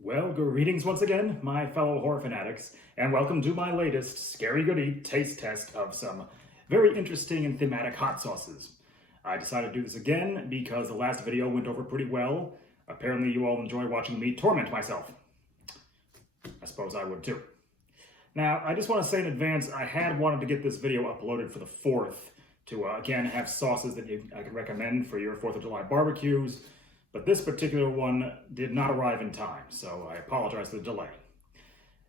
Well, greetings once again, my fellow horror fanatics, and welcome to my latest Scary Goody taste test of some very interesting and thematic hot sauces. I decided to do this again because the last video went over pretty well. Apparently you all enjoy watching me torment myself. I suppose I would too. Now, I just want to say in advance, I had wanted to get this video uploaded for the 4th to, again, have sauces that I could recommend for your 4th of July barbecues. But this particular one did not arrive in time, so I apologize for the delay.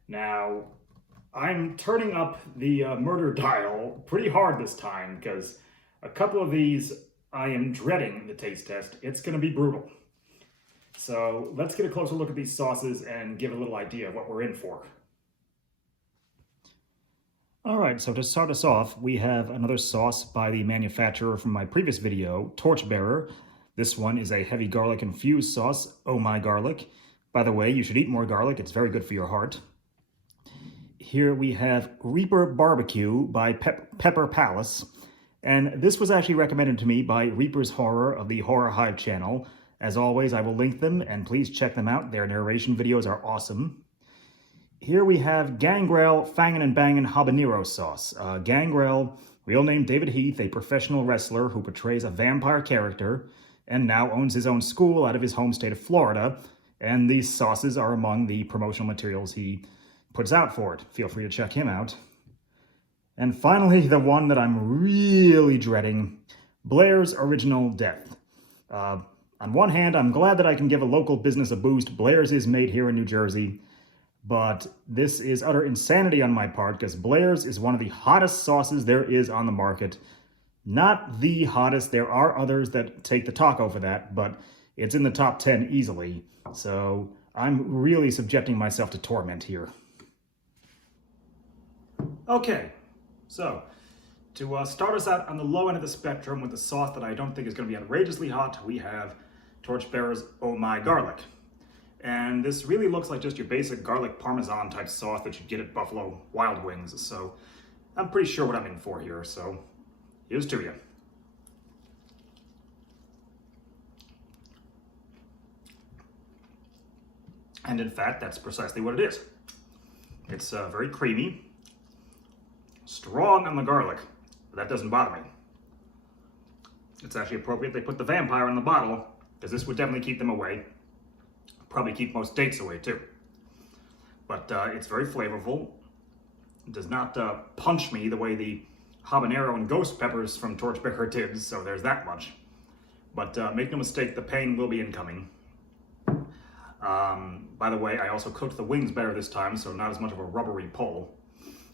Now, I'm turning up the murder dial pretty hard this time because a couple of these I am dreading the taste test. It's going to be brutal. So let's get a closer look at these sauces and give a little idea of what we're in for. All right, so to start us off, we have another sauce by the manufacturer from my previous video, Torchbearer. This one is a heavy garlic infused sauce, Oh My Garlic. By the way, you should eat more garlic, it's very good for your heart. Here we have Reaper Barbecue by Pepper Palace. And this was actually recommended to me by Reaper's Horror of the Horror Hive channel. As always, I will link them, and please check them out. Their narration videos are awesome. Here we have Gangrel Fangin and Bangin Habanero sauce. Gangrel, real name David Heath, a professional wrestler who portrays a vampire character, and now owns his own school out of his home state of Florida, and these sauces are among the promotional materials he puts out for it. Feel free to check him out. And finally, the one that I'm really dreading, Blair's Original Death. On one hand, I'm glad that I can give a local business a boost. Blair's is made here in New Jersey, but this is utter insanity on my part because Blair's is one of the hottest sauces there is on the market. Not the hottest, there are others that take the taco for that, but it's in the top 10 easily. So I'm really subjecting myself to torment here. Okay, so to start us out on the low end of the spectrum with a sauce that I don't think is going to be outrageously hot, we have Torchbearers Oh My Garlic. And this really looks like just your basic garlic parmesan type sauce that you get at Buffalo Wild Wings. So I'm pretty sure what I'm in for here, so here's to you. And in fact, that's precisely what it is. It's very creamy, strong on the garlic, but that doesn't bother me. It's actually appropriate they put the vampire in the bottle, because this would definitely keep them away. Probably keep most dates away too. But it's very flavorful. It does not punch me the way the habanero and ghost peppers from Torchbearer did, so there's that much. But make no mistake, the pain will be incoming. By the way, I also cooked the wings better this time, so not as much of a rubbery pull.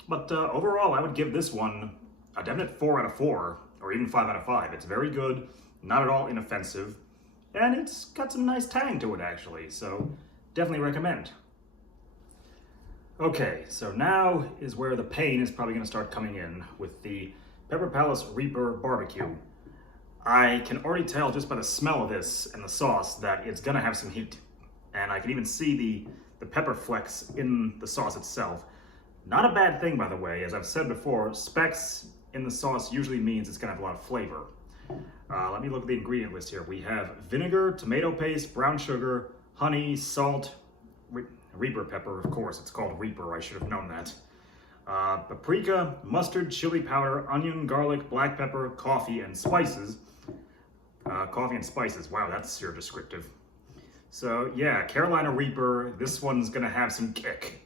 But overall, I would give this one a definite 4 out of 4, or even 5 out of 5. It's very good, not at all inoffensive, and it's got some nice tang to it actually, so definitely recommend. Okay, so now is where the pain is probably going to start coming in with the Pepper Palace Reaper Barbecue. I can already tell just by the smell of this and the sauce that it's going to have some heat. And I can even see the pepper flecks in the sauce itself. Not a bad thing, by the way. As I've said before, specks in the sauce usually means it's going to have a lot of flavor. Let me look at the ingredient list here. We have vinegar, tomato paste, brown sugar, honey, salt, Reaper pepper, of course, it's called Reaper, I should have known that. Paprika, mustard, chili powder, onion, garlic, black pepper, coffee, and spices. Coffee and spices, wow, that's your descriptive. So yeah, Carolina Reaper, this one's gonna have some kick.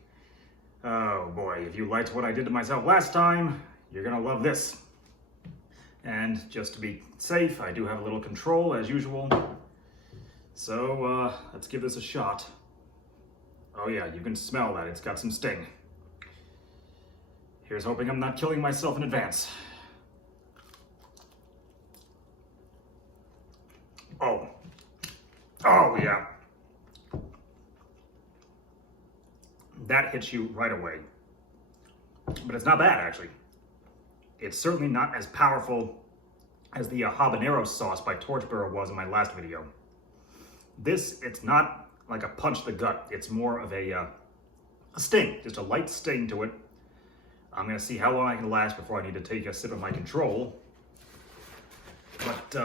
Oh boy, if you liked what I did to myself last time, you're gonna love this. And just to be safe, I do have a little control as usual. So let's give this a shot. Oh yeah, you can smell that, it's got some sting. Here's hoping I'm not killing myself in advance. Oh yeah. That hits you right away. But it's not bad actually. It's certainly not as powerful as the habanero sauce by Torchbearer was in my last video. This, it's not like a punch to the gut. It's more of a sting, just a light sting to it. I'm gonna see how long I can last before I need to take a sip of my control. But,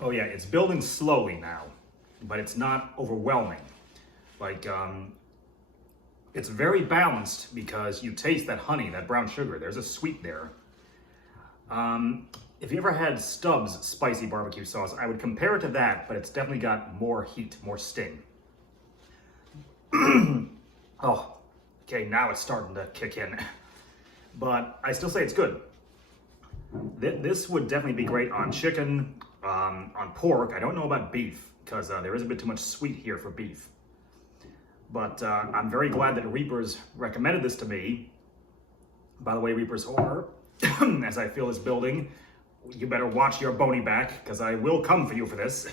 oh yeah, it's building slowly now, but it's not overwhelming. Like, it's very balanced because you taste that honey, that brown sugar. There's a sweet there. If you ever had Stubbs spicy barbecue sauce, I would compare it to that, but it's definitely got more heat, more sting. Oh, okay, now it's starting to kick in. But I still say it's good. This would definitely be great on chicken, on pork. I don't know about beef, because there is a bit too much sweet here for beef. But I'm very glad that Reapers recommended this to me. By the way, Reapers Horror, as I feel this building, you better watch your bony back, because I will come for you for this.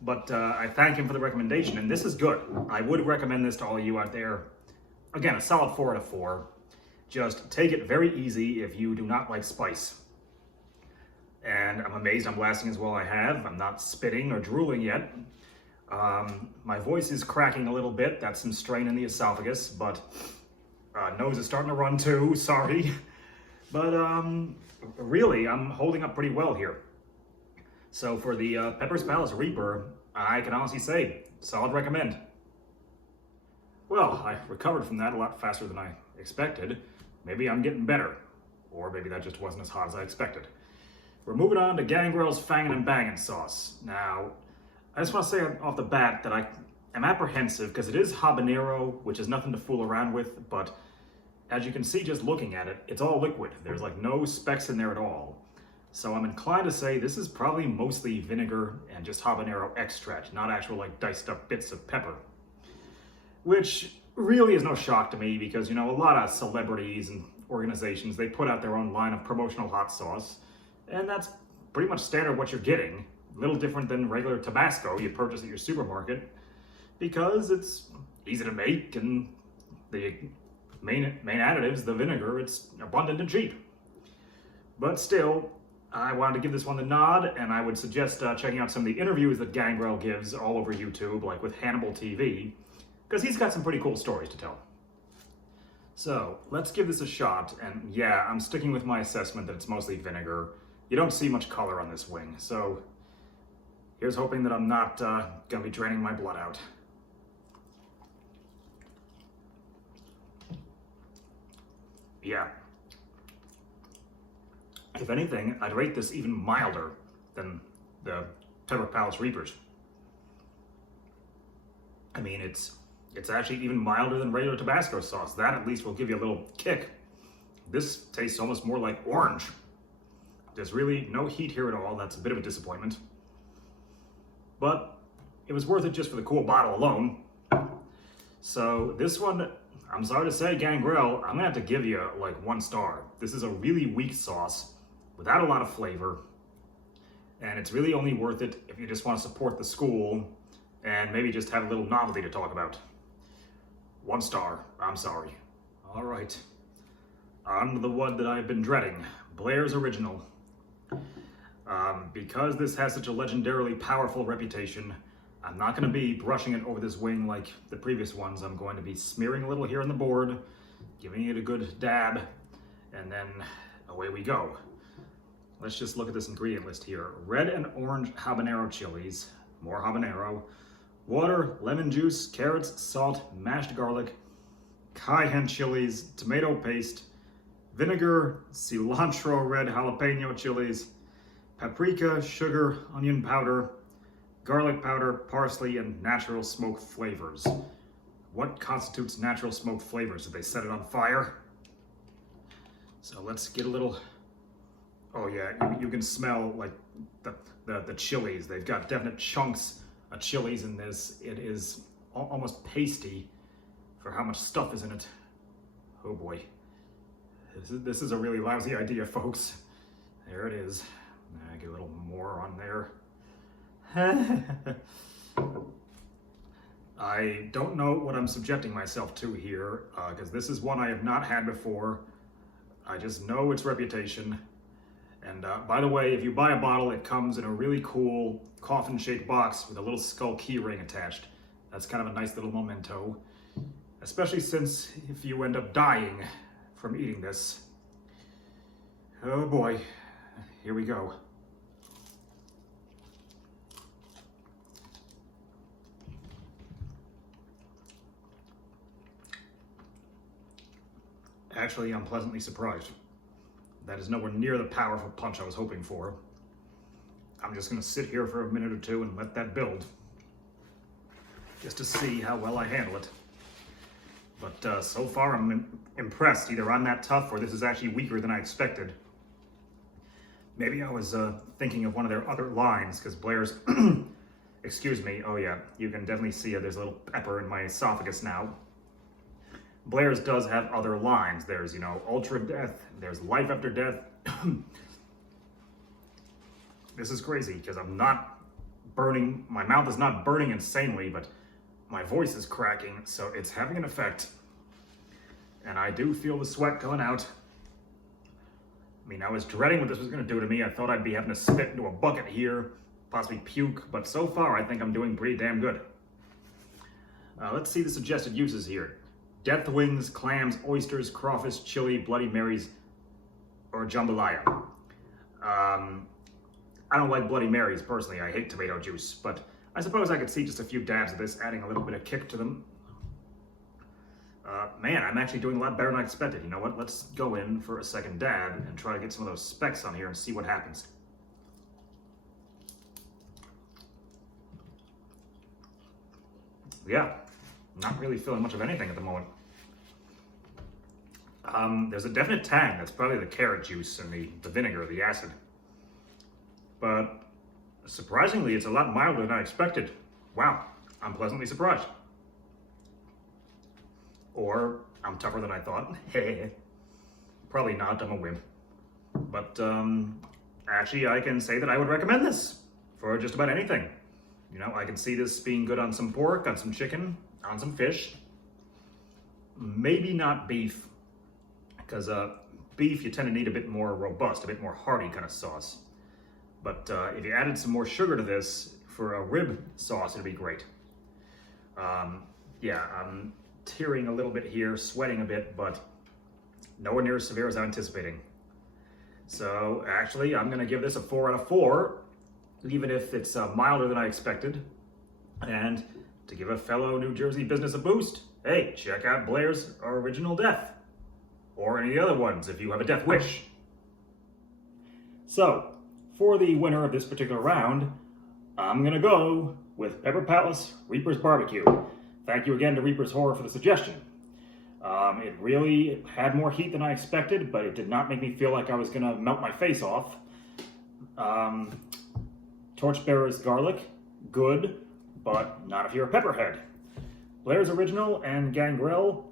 But I thank him for the recommendation, and this is good. I would recommend this to all of you out there. Again, a solid 4 out of 4. Just take it very easy if you do not like spice. And I'm amazed I'm lasting as well as I have. I'm not spitting or drooling yet. My voice is cracking a little bit. That's some strain in the esophagus, but nose is starting to run too, sorry. But really, I'm holding up pretty well here. So for the Pepper's Palace Reaper, I can honestly say, solid recommend. Well, I recovered from that a lot faster than I expected. Maybe I'm getting better, or maybe that just wasn't as hot as I expected. We're moving on to Gangrel's Fangin and Bangin sauce. Now, I just want to say off the bat that I am apprehensive because it is habanero, which is nothing to fool around with, but as you can see just looking at it, it's all liquid. There's like no specks in there at all. So I'm inclined to say this is probably mostly vinegar and just habanero extract, not actual like diced up bits of pepper. Which really is no shock to me because, you know, a lot of celebrities and organizations, they put out their own line of promotional hot sauce, and that's pretty much standard what you're getting. A little different than regular Tabasco you purchase at your supermarket because it's easy to make and the main additives, the vinegar, it's abundant and cheap. But still, I wanted to give this one the nod, and I would suggest checking out some of the interviews that Gangrel gives all over YouTube, like with Hannibal TV, because he's got some pretty cool stories to tell. So, let's give this a shot, and yeah, I'm sticking with my assessment that it's mostly vinegar. You don't see much color on this wing, so here's hoping that I'm not gonna be draining my blood out. Yeah. If anything, I'd rate this even milder than the Pepper Palace Reapers. I mean, it's actually even milder than regular Tabasco sauce. That at least will give you a little kick. This tastes almost more like orange. There's really no heat here at all. That's a bit of a disappointment. But it was worth it just for the cool bottle alone. So this one, I'm sorry to say, Gangrel, I'm gonna have to give you like 1 star. This is a really weak sauce without a lot of flavor. And it's really only worth it if you just want to support the school and maybe just have a little novelty to talk about. 1 star, I'm sorry. All right, on to the one that I've been dreading, Blair's Original. Because this has such a legendarily powerful reputation, I'm not going to be brushing it over this wing like the previous ones. I'm going to be smearing a little here on the board, giving it a good dab, and then away we go. Let's just look at this ingredient list here. Red and orange habanero chilies, more habanero, water, lemon juice, carrots, salt, mashed garlic, cayenne chilies, tomato paste, vinegar, cilantro, red jalapeno chilies, paprika, sugar, onion powder, garlic powder, parsley, and natural smoke flavors. What constitutes natural smoke flavors? Did they set it on fire? So let's get a little... Oh yeah, you can smell like the chilies. They've got definite chunks of chilies in this. It is almost pasty for how much stuff is in it. Oh boy. This is a really lousy idea, folks. There it is. Get a little more on there. I don't know what I'm subjecting myself to here, because this is one I have not had before. I just know its reputation. And by the way, if you buy a bottle, it comes in a really cool coffin-shaped box with a little skull key ring attached. That's kind of a nice little memento. especially since if you end up dying from eating this. Oh boy, here we go. Actually, I'm pleasantly surprised. That is nowhere near the powerful punch I was hoping for. I'm just gonna sit here for a minute or two and let that build, just to see how well I handle it. But so far I'm impressed. Either I'm that tough or this is actually weaker than I expected. Maybe I was thinking of one of their other lines, because Blair's, excuse me, oh yeah, you can definitely see there's a little pepper in my esophagus now. Blair's does have other lines. There's, you know, ultra death, there's life after death. This is crazy because I'm not burning, my mouth is not burning insanely, but my voice is cracking, so it's having an effect. And I do feel the sweat coming out. I mean, I was dreading what this was going to do to me. I thought I'd be having to spit into a bucket here, possibly puke, but so far I think I'm doing pretty damn good. Let's see the suggested uses here. Death wings, clams, oysters, crawfish, chili, Bloody Marys, or jambalaya. I don't like Bloody Marys personally. I hate tomato juice, but I suppose I could see just a few dabs of this adding a little bit of kick to them. Man, I'm actually doing a lot better than I expected. You know what? Let's go in for a second dab and try to get some of those specks on here and see what happens. Yeah, not really feeling much of anything at the moment. There's a definite tang. That's probably the carrot juice and the vinegar, the acid. But surprisingly, it's a lot milder than I expected. Wow, I'm pleasantly surprised. Or I'm tougher than I thought. Probably not, I'm a wimp. But actually, I can say that I would recommend this for just about anything. You know, I can see this being good on some pork, on some chicken, on some fish. Maybe not beef, because beef you tend to need a bit more robust, a bit more hearty kind of sauce. But if you added some more sugar to this for a rib sauce, it'd be great. Yeah, I'm tearing a little bit here, sweating a bit, but nowhere near as severe as I'm anticipating. So actually, I'm gonna give this a 4 out of 4, even if it's milder than I expected. And to give a fellow New Jersey business a boost, hey, check out Blair's Original Death, or any of the other ones if you have a death wish. So, for the winner of this particular round, I'm gonna go with Pepper Palace Reaper's Barbecue. Thank you again to Reaper's Horror for the suggestion. It really had more heat than I expected, but it did not make me feel like I was gonna melt my face off. Torchbearers Garlic, good, but not if you're a pepperhead. Blair's Original and Gangrel,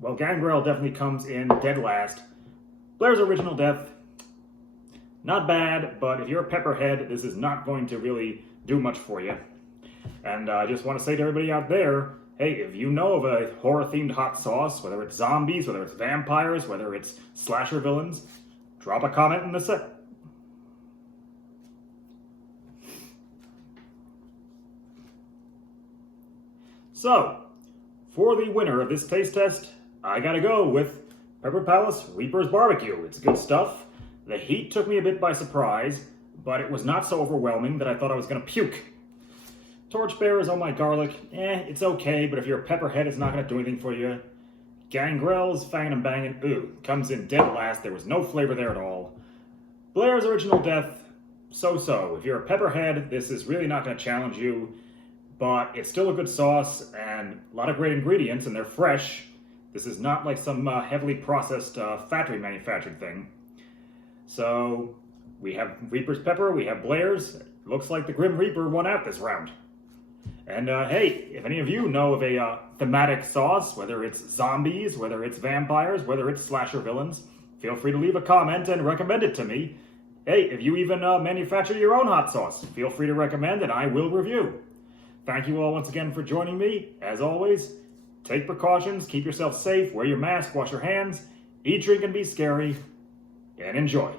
well, Gangrel definitely comes in dead last. Blair's Original Death, not bad, but if you're a pepperhead, this is not going to really do much for you. And I just want to say to everybody out there, hey, if you know of a horror-themed hot sauce, whether it's zombies, whether it's vampires, whether it's slasher villains, drop a comment in the section. So, for the winner of this taste test, I gotta go with Pepper Palace Reaper's Barbecue. It's good stuff. The heat took me a bit by surprise, but it was not so overwhelming that I thought I was gonna puke. Torchbearers Oh My Garlic, it's okay, but if you're a pepperhead, it's not gonna do anything for you. Gangrel's Fangin and Bangin, comes in dead last. There was no flavor there at all. Blair's Original Death, so-so. If you're a pepperhead, this is really not gonna challenge you, but it's still a good sauce and a lot of great ingredients, and they're fresh. This is not like some heavily processed factory manufactured thing. So we have Reaper's Pepper, we have Blair's. Looks like the Grim Reaper won out this round. And hey, if any of you know of a thematic sauce, whether it's zombies, whether it's vampires, whether it's slasher villains, feel free to leave a comment and recommend it to me. Hey, if you even manufacture your own hot sauce, feel free to recommend and I will review. Thank you all once again for joining me. As always, take precautions, keep yourself safe, wear your mask, wash your hands, eat, drink, and be scary, and enjoy.